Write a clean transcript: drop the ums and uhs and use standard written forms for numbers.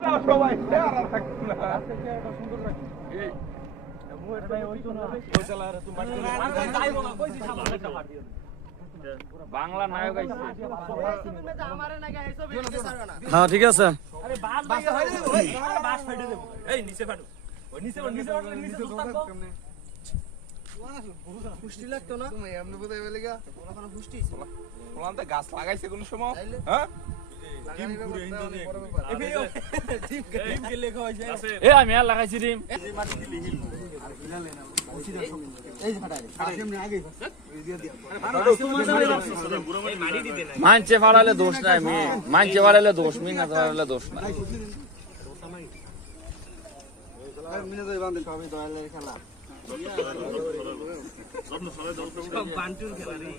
সবাই চেহারা থাকতো না বাংলা নায়ক হ্যাঁ ঠিক আছে গাছ লাগাইছে কোন সময় হ্যাঁ আমি আর লাগাইছি ডিম মানছে ফাড়ালে দোষ নাই মেয়ে মানছে ফাড়ালে দোষ মি না ফাড়ালে দোষ নাই বান্টুর খেলা রে